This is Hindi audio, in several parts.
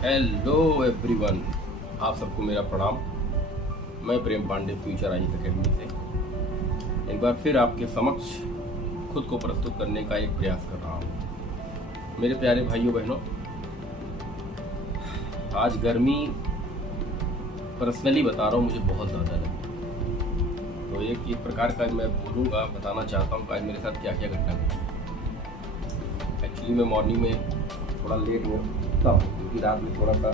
हेलो एवरीवन, आप सबको मेरा प्रणाम। मैं प्रेम पांडे फ्यूचर आईज अकेडमी से एक बार फिर आपके समक्ष खुद को प्रस्तुत करने का एक प्रयास कर रहा हूँ। मेरे प्यारे भाइयों बहनों, आज गर्मी पर्सनली बता रहा हूँ मुझे बहुत ज़्यादा लगी। तो एक प्रकार का मैं बोलूँगा, बताना चाहता हूँ कि आज मेरे साथ क्या क्या घटना घटी। एक्चुअली मैं मॉर्निंग में थोड़ा लेट में उठता हूँ क्योंकि रात में थोड़ा सा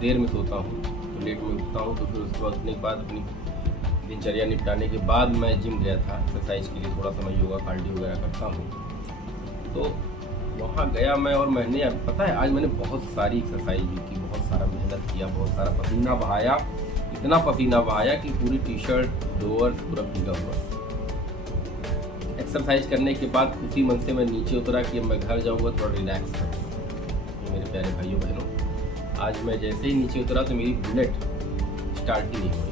देर में सोता हूँ, तो लेट में उठता हूँ। तो फिर उसके बाद उठने के बाद अपनी दिनचर्या निपटाने के बाद मैं जिम गया था एक्सरसाइज के लिए। थोड़ा सा मैं योगा कार्डियो वगैरह करता हूँ, तो वहाँ गया मैं और मैंने, पता है, आज मैंने बहुत सारी एक्सरसाइज भी की, बहुत सारा मेहनत किया, बहुत सारा पसीना बहाया। इतना पसीना बहाया कि पूरी टी शर्ट लोअर पूरा भीगा हुआ। एक्सरसाइज करने के बाद उसी मन से मैं नीचे उतरा कि अब मैं घर जाऊँगा थोड़ा रिलैक्स करूँगा। मेरे प्यारे भाइयों बहनों, आज मैं जैसे ही नीचे उतरा तो मेरी बुलेट स्टार्ट ही नहीं हुई।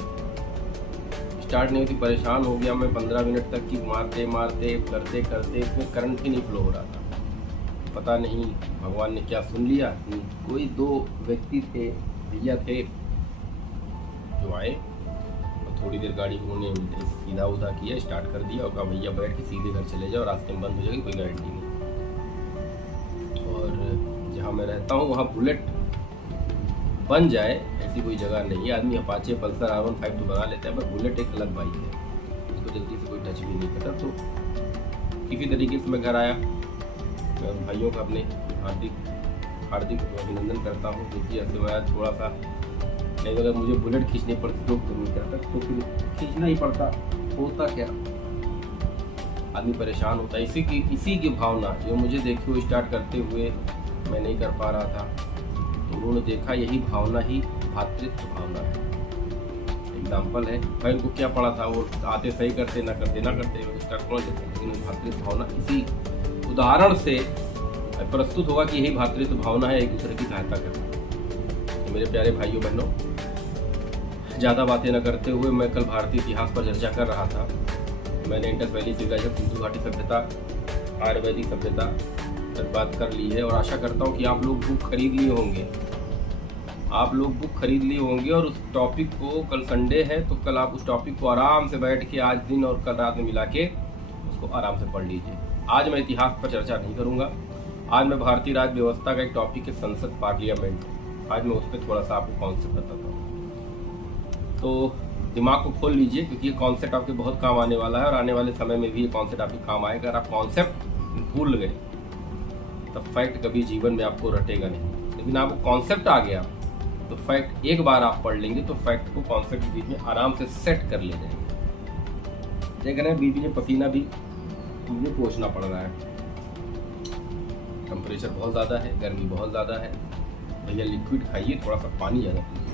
स्टार्ट नहीं होती, परेशान हो गया मैं 15 मिनट तक कि मारते मारते करते करते इसमें करंट ही नहीं फ्लो हो रहा था। पता नहीं भगवान ने क्या सुन लिया। कोई दो व्यक्ति थे, भैया थे, जो आए और थोड़ी देर गाड़ी उन्होंने सीधा उधा किया, स्टार्ट कर दिया और कहा भैया बैठ के सीधे घर चले जाओ, रास्ते में बंद हो जाएगी, कोई गारंटी नहीं। और जहाँ मैं रहता हूँ वहाँ बुलेट बन जाए ऐसी कोई जगह नहीं है। आदमी अपाचे, पल्सर, R15 तो बना लेता है, पर बुलेट एक अलग बाइक है, उसको जल्दी से कोई टच भी नहीं करता। तो किसी तरीके से मैं घर आया। मैं भाइयों का अपने हार्दिक अभिनंदन करता हूँ क्योंकि ऐसे मैं थोड़ा सा नहीं, अगर मुझे बुलेट खींचनी पड़ती 2 किलोमीटर तक तो फिर खींचना ही पड़ता। होता क्या, आदमी परेशान होता है। इसी की भावना जो मुझे देखिए स्टार्ट करते हुए मैं नहीं कर पा रहा था, तो उन्होंने देखा यही भावना ही भातृत्व भावना है। एग्जाम्पल है, भाई उनको क्या पड़ा था, वो आते सही करते ना करते स्टार्ट कर देते, लेकिन भातृत्व भावना इसी उदाहरण से प्रस्तुत होगा कि यही भातृत्व भावना है, एक दूसरे की सहायता करना। तो मेरे प्यारे भाइयों बहनों, ज़्यादा बातें न करते हुए मैं कल भारतीय इतिहास पर चर्चा कर रहा था। मैंने इंडस वैली सिविलाइजेशन, सिंधु घाटी सभ्यता, आयुर्वेदिक सभ्यता तक बात कर ली है और आशा करता हूँ कि आप लोग बुक खरीद लिए होंगे। और उस टॉपिक को, कल संडे है तो कल आप उस टॉपिक को आराम से बैठ के आज दिन और कल रात में मिला के उसको आराम से पढ़ लीजिए। आज मैं इतिहास पर चर्चा नहीं करूँगा। आज मैं भारतीय राज्य व्यवस्था का एक टॉपिक है, संसद, पार्लियामेंट। आज मैं उस पर थोड़ा सा आपको कॉन्सेप्ट बताता हूँ, तो दिमाग को खोल लीजिए क्योंकि ये कॉन्सेप्ट आपके बहुत काम आने वाला है और आने वाले समय में भी ये कॉन्सेप्ट आपके काम आएगा। अगर आप कॉन्सेप्ट भूल गए तब फैक्ट कभी जीवन में आपको रटेगा नहीं, लेकिन आपको कॉन्सेप्ट आ गया तो फैक्ट एक बार आप पढ़ लेंगे तो फैक्ट को कॉन्सेप्ट के बीच में आराम से सेट कर ले जाएंगे। देख रहे हैं बीच में पसीना भी मुझे पोंछना पड़ रहा है। टेम्परेचर बहुत ज़्यादा है, गर्मी बहुत ज़्यादा है। भैया लिक्विड खाइए, थोड़ा सा पानी ज़्यादा पीजिए।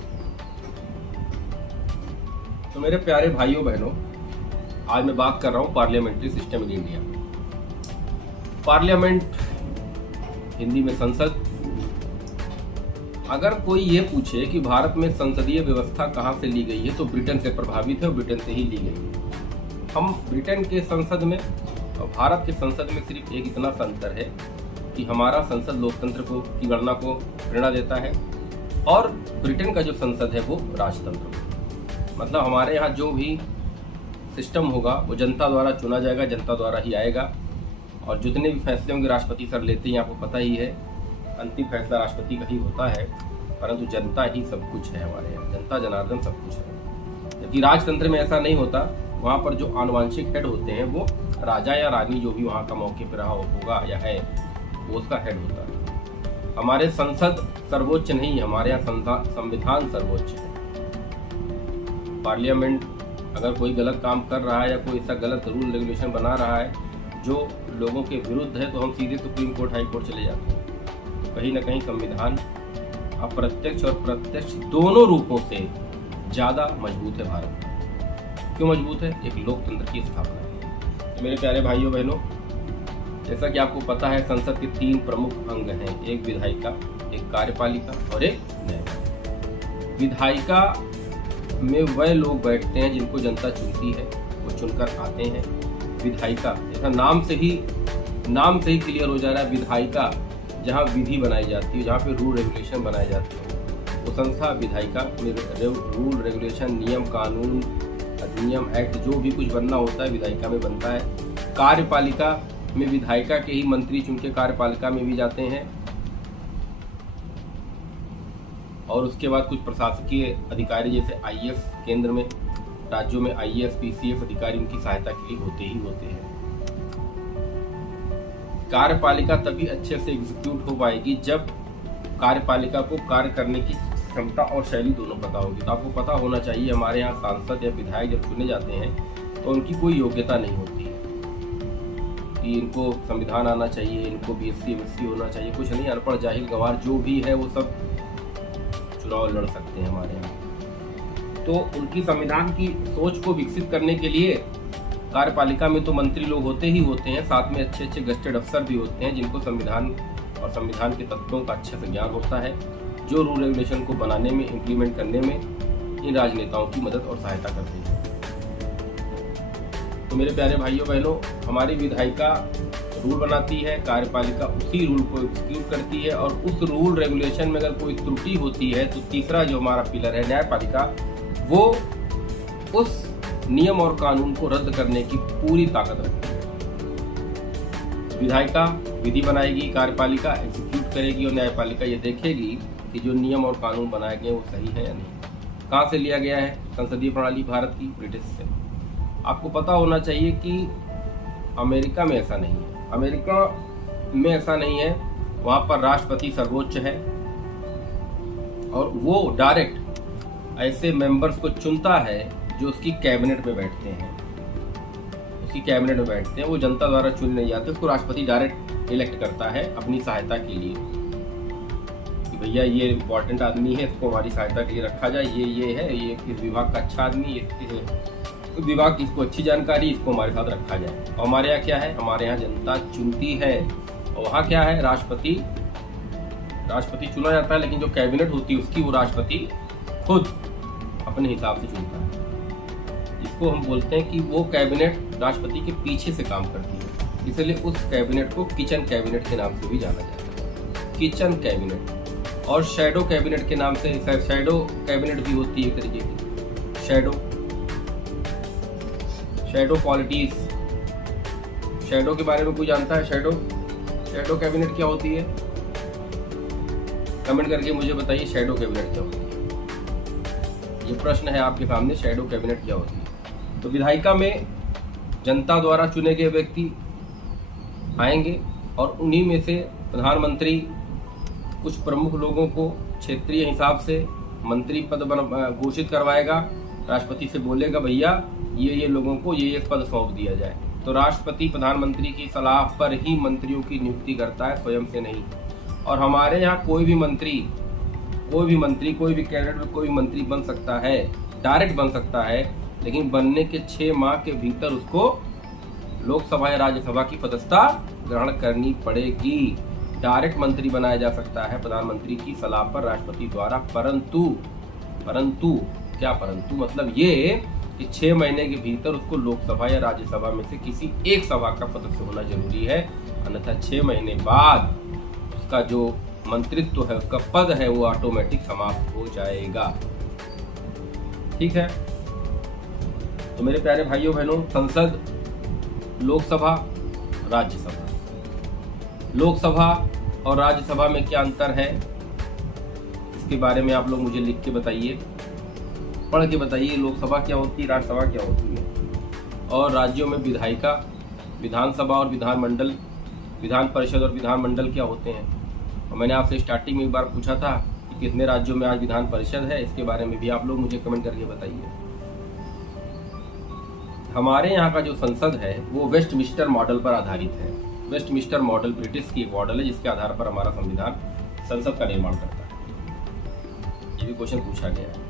तो मेरे प्यारे भाइयों बहनों, आज मैं बात कर रहा हूँ parliamentary system in India. Parliament, Hindi में संसद। अगर कोई ये पूछे कि भारत में संसदीय व्यवस्था कहाँ से ली गई है तो ब्रिटेन से प्रभावित है और ब्रिटेन से ही ली गई है। हम ब्रिटेन के संसद में और भारत के संसद में सिर्फ एक इतना सा अंतर है कि हमारा संसद लोकतंत्र की गणना को प्रेरणा देता है और ब्रिटेन का जो संसद है वो राजतंत्र को। मतलब हमारे यहाँ जो भी सिस्टम होगा वो जनता द्वारा चुना जाएगा, जनता द्वारा ही आएगा। और जितने भी फैसले होंगे राष्ट्रपति सर लेते हैं, आपको पता ही है, अंतिम फैसला राष्ट्रपति का ही होता है, परंतु जनता ही सब कुछ है हमारे यहाँ, जनता जनार्दन सब कुछ है। जबकि राजतंत्र में ऐसा नहीं होता, वहाँ पर जो आनुवांशिक हेड होते हैं वो राजा या रानी जो भी वहाँ का मौके पर रहा होगा या है, वो उसका हेड होता है। हमारे संसद सर्वोच्च नहीं है, हमारे यहाँ संविधान सर्वोच्च है। पार्लियामेंट अगर कोई गलत काम कर रहा है या कोई ऐसा गलत रूल रेगुलेशन बना रहा है जो लोगों के विरुद्ध है तो हम सीधे सुप्रीम कोर्ट, हाई कोर्ट चले जाते हैं। तो कहीं ना कहीं संविधान अप्रत्यक्ष और प्रत्यक्ष दोनों रूपों से ज़्यादा मजबूत है भारत। क्यों मजबूत है? एक लोकतंत्र की स्थापना है। तो मेरे प्यारे भाइयों बहनों, जैसा कि आपको पता है संसद के 3 प्रमुख अंग हैं, एक विधायिका, एक कार्यपालिका और एक न्यायपालिका। विधायिका में वह लोग बैठते हैं जिनको जनता चुनती है, वो चुनकर आते हैं। विधायिका, ऐसा नाम से ही क्लियर हो जा रहा है, विधायिका जहाँ विधि बनाई जाती है, जहाँ पे रूल रेगुलेशन बनाए जाते हैं, वो संस्था विधायिका में रूल रेगुलेशन, नियम कानून, अधिनियम, एक्ट जो भी कुछ बनना होता है विधायिका में बनता है। कार्यपालिका में विधायिका के ही मंत्री चुन के कार्यपालिका में भी जाते हैं, और उसके बाद कुछ प्रशासकीय अधिकारी जैसे आईएएस, केंद्र में राज्यों में आईएएस पीसीएस अधिकारी उनकी सहायता के लिए होते ही होते हैं। कार्यपालिका तभी अच्छे से एग्जीक्यूट हो पाएगी जब कार्यपालिका को कार्य करने की क्षमता और शैली दोनों पता होगी। तो आपको पता होना चाहिए, हमारे यहाँ सांसद या विधायक जब चुने जाते हैं तो उनकी कोई योग्यता नहीं होती है कि इनको संविधान आना चाहिए, इनको बीएससी एमएससी होना चाहिए, कुछ नहीं। अनपढ़ जाहिल गवार जो भी है वो सब चुनाव लड़ सकते हैं हमारे यहाँ। तो उनकी संविधान की सोच को विकसित करने के लिए कार्यपालिका में तो मंत्री लोग होते ही होते हैं, साथ में अच्छे अच्छे गस्टेड अफसर भी होते हैं जिनको संविधान और संविधान के तत्वों का अच्छे से ज्ञान होता है, जो रूल रेगुलेशन को बनाने में, इम्प्लीमेंट करने में इन राजनेताओं की मदद और सहायता करते हैं। तो मेरे प्यारे भाइयों बहनों, हमारी विधायिका रूल बनाती है, कार्यपालिका उसी रूल को एग्जीक्यूट करती है, और उस रूल रेगुलेशन में अगर कोई त्रुटि होती है तो तीसरा जो हमारा पिलर है न्यायपालिका, वो उस नियम और कानून को रद्द करने की पूरी ताकत रखती है। विधायिका विधि बनाएगी, कार्यपालिका एग्जीक्यूट करेगी, और न्यायपालिका ये देखेगी कि जो नियम और कानून बनाए गए वो सही है या नहीं। कहाँ से लिया गया है संसदीय प्रणाली भारत की? ब्रिटिश से। आपको पता होना चाहिए कि अमेरिका में ऐसा नहीं है। अमेरिका में ऐसा नहीं है, वहाँ पर राष्ट्रपति सर्वोच्च है और वो डायरेक्ट ऐसे मेंबर्स को चुनता है जो उसकी कैबिनेट में बैठते हैं, उसकी कैबिनेट में बैठते हैं। वो जनता द्वारा चुने नहीं जाते, उसको राष्ट्रपति डायरेक्ट इलेक्ट करता है अपनी सहायता के लिए कि भैया ये इम्पोर्टेंट आदमी है, इसको हमारी सहायता के लिए रखा जाए, ये है, ये इस विभाग का अच्छा आदमी, इस विभाग की इसको अच्छी जानकारी, इसको हमारे साथ रखा जाए। और हमारे यहाँ क्या है? हमारे यहाँ जनता चुनती है, और वहाँ क्या है? राष्ट्रपति चुना जाता है, लेकिन जो कैबिनेट होती है उसकी वो राष्ट्रपति खुद अपने हिसाब से चुनता है, जिसको हम बोलते हैं कि वो कैबिनेट राष्ट्रपति के पीछे से काम करती है। इसलिए उस कैबिनेट को किचन कैबिनेट के नाम से भी जाना जाता है, किचन कैबिनेट। और शैडो कैबिनेट के नाम से, शैडो कैबिनेट भी होती है एक तरीके की, शैडो पॉलिटिक्स। शैडो के बारे में कोई जानता है? शैडो कैबिनेट क्या होती है? कमेंट करके मुझे बताइए, शैडो कैबिनेट क्या होती है? ये प्रश्न है आपके सामने, शैडो कैबिनेट क्या होती है? तो विधायिका में जनता द्वारा चुने गए व्यक्ति आएंगे और उन्हीं में से प्रधानमंत्री कुछ प्रमुख लोगों को क्षेत्रीय हिसाब से मंत्री पद घोषित करवाएगा। राष्ट्रपति से बोलेगा भैया ये लोगों को ये पद सौंप दिया जाए। तो राष्ट्रपति प्रधानमंत्री की सलाह पर ही मंत्रियों की नियुक्ति करता है, स्वयं से नहीं। और हमारे यहाँ कोई भी कैबिनेट में कोई भी मंत्री बन सकता है, डायरेक्ट बन सकता है, लेकिन बनने के 6 माह के भीतर उसको लोकसभा या राज्यसभा की सदस्यता ग्रहण करनी पड़ेगी। डायरेक्ट मंत्री बनाया जा सकता है प्रधानमंत्री की सलाह पर राष्ट्रपति द्वारा, परंतु मतलब ये कि 6 महीने के भीतर उसको लोकसभा या राज्यसभा में से किसी एक सभा का सदस्य होना जरूरी है, अन्यथा 6 महीने बाद उसका जो मंत्रित्व है, उसका पद है, वो ऑटोमेटिक समाप्त हो जाएगा। ठीक है? तो मेरे प्यारे भाइयों बहनों, संसद, लोकसभा, राज्यसभा, लोकसभा और राज्यसभा में क्या अंतर है, इसके बारे में आप लोग मुझे लिख के बताइए, पढ़ के बताइए। लोकसभा क्या होती है, राज्यसभा क्या होती है। और राज्यों में विधायिका, विधानसभा और विधानमंडल, विधान परिषद और विधानमंडल क्या होते हैं। और मैंने आपसे स्टार्टिंग में एक बार पूछा था कि कितने राज्यों में आज विधान परिषद है, इसके बारे में भी आप लोग मुझे कमेंट करके बताइए। हमारे यहाँ का जो संसद है वो वेस्टमिंस्टर मॉडल पर आधारित है। वेस्टमिंस्टर मॉडल ब्रिटिश की एक मॉडल है जिसके आधार पर हमारा संविधान संसद का निर्माण करता है। ये भी क्वेश्चन पूछा गया है।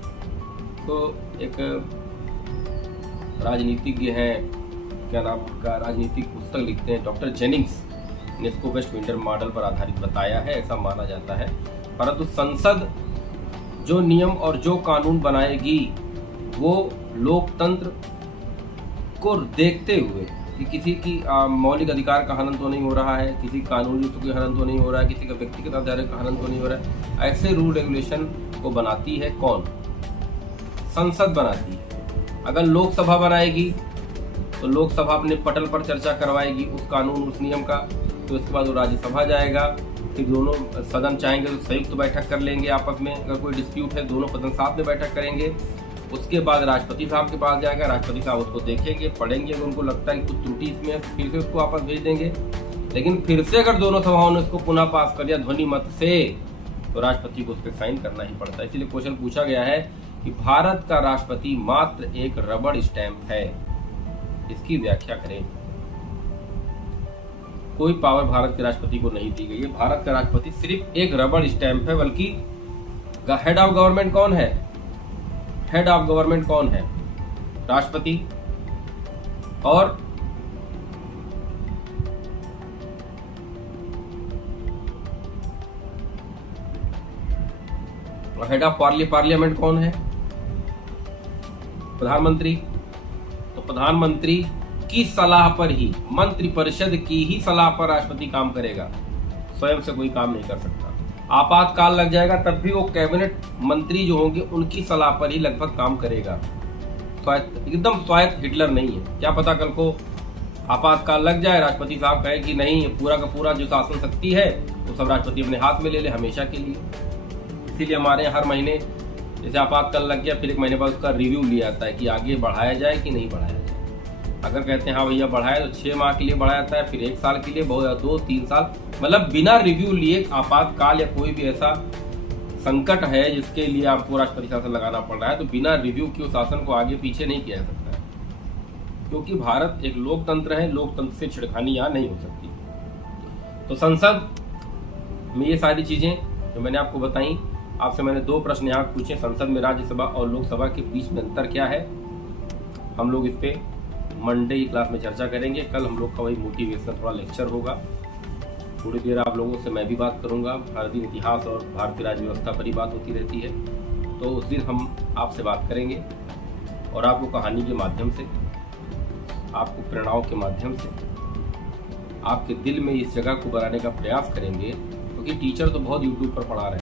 तो एक राजनीतिज्ञ हैं, क्या नाम का, राजनीतिक पुस्तक लिखते हैं डॉक्टर जेनिंग्स ने इसको वेस्टमिंस्टर मॉडल पर आधारित बताया है, ऐसा माना जाता है। परंतु संसद जो नियम और जो कानून बनाएगी वो लोकतंत्र को देखते हुए कि किसी की मौलिक अधिकार का हनन तो नहीं हो रहा है, किसी कानूनी रीतियों का हनन तो नहीं हो रहा है, किसी का व्यक्तिगत अधिकार का हनन तो नहीं हो रहा है। ऐसे रूल रेगुलेशन को बनाती है कौन? संसद बनाती है। अगर लोकसभा बनाएगी तो लोकसभा अपने पटल पर चर्चा करवाएगी उस कानून उस नियम का, तो उसके बाद वो राज्यसभा जाएगा, फिर दोनों सदन चाहेंगे तो संयुक्त बैठक कर लेंगे आपस में, अगर कोई डिस्प्यूट है दोनों सदन साथ में बैठक करेंगे। उसके बाद राष्ट्रपति साहब के पास जाएगा, राष्ट्रपति साहब उसको देखेंगे, पढ़ेंगे, अगर उनको लगता है कि कुछ त्रुटि इसमें फिर से उसको वापस भेज देंगे। लेकिन फिर से अगर दोनों सभाओं ने उसको पुनः पास कर दिया ध्वनि मत से, तो राष्ट्रपति को उस पर साइन करना ही पड़ता है। इसलिए क्वेश्चन पूछा गया है कि भारत का राष्ट्रपति मात्र एक रबड़ स्टैंप है, इसकी व्याख्या करें। कोई पावर भारत के राष्ट्रपति को नहीं दी गई है। भारत का राष्ट्रपति सिर्फ एक रबड़ स्टैंप है, बल्कि हेड ऑफ गवर्नमेंट कौन है? हेड ऑफ गवर्नमेंट कौन है? राष्ट्रपति। और हेड ऑफ पार्लियामेंट कौन है? प्रधानमंत्री। तो प्रधानमंत्री की सलाह पर ही, मंत्रिपरिषद की ही सलाह पर राष्ट्रपति काम करेगा, स्वयं से कोई काम नहीं कर सकता। आपातकाल लग जाएगा तब भी वो कैबिनेट मंत्री जो होंगे उनकी सलाह पर ही लगभग काम करेगा। एकदम स्वायत्त हिटलर नहीं है। क्या पता कल को आपातकाल लग जाए, राष्ट्रपति साहब कहे कि नहीं, ये पूरा का पूरा जो शासन शक्ति है वो सब राष्ट्रपति अपने हाथ में ले ले हमेशा के लिए। इसीलिए हमारे यहाँ हर महीने जैसे आपातकाल लग गया, फिर एक महीने बाद उसका रिव्यू लिया जाता है कि आगे बढ़ाया जाए कि नहीं बढ़ाया जाए। अगर कहते हैं हाँ भैया बढ़ाया, तो 6 माह के लिए बढ़ाया जाता है, फिर 1 साल के लिए, 2-3 साल, मतलब बिना रिव्यू लिए। आपातकाल या कोई भी ऐसा संकट है जिसके लिए आपको राष्ट्रपति शासन लगाना पड़ रहा है, तो बिना रिव्यू के उस शासन को आगे पीछे नहीं किया जा सकता है, क्योंकि भारत एक लोकतंत्र है, लोकतंत्र से छिड़खानी यहाँ नहीं हो सकती। तो संसद में ये सारी चीजें जो मैंने आपको बताई, आपसे मैंने 2 प्रश्न यहाँ पूछे, संसद में राज्यसभा और लोकसभा के बीच में अंतर क्या है, हम लोग इस पे मंडे की क्लास में चर्चा करेंगे। कल हम लोग का वही मोटिवेशनल थोड़ा लेक्चर होगा। थोड़ी देर आप लोगों से मैं भी बात करूंगा। हर दिन इतिहास और भारतीय राज्य व्यवस्था पर ही बात होती रहती है, तो उस दिन हम आपसे बात करेंगे और आपको कहानी के माध्यम से, आपको प्रेरणाओं के माध्यम से आपके दिल में इस जगह को बनाने का प्रयास करेंगे, क्योंकि टीचर तो बहुत यूट्यूब पर पढ़ा रहे हैं।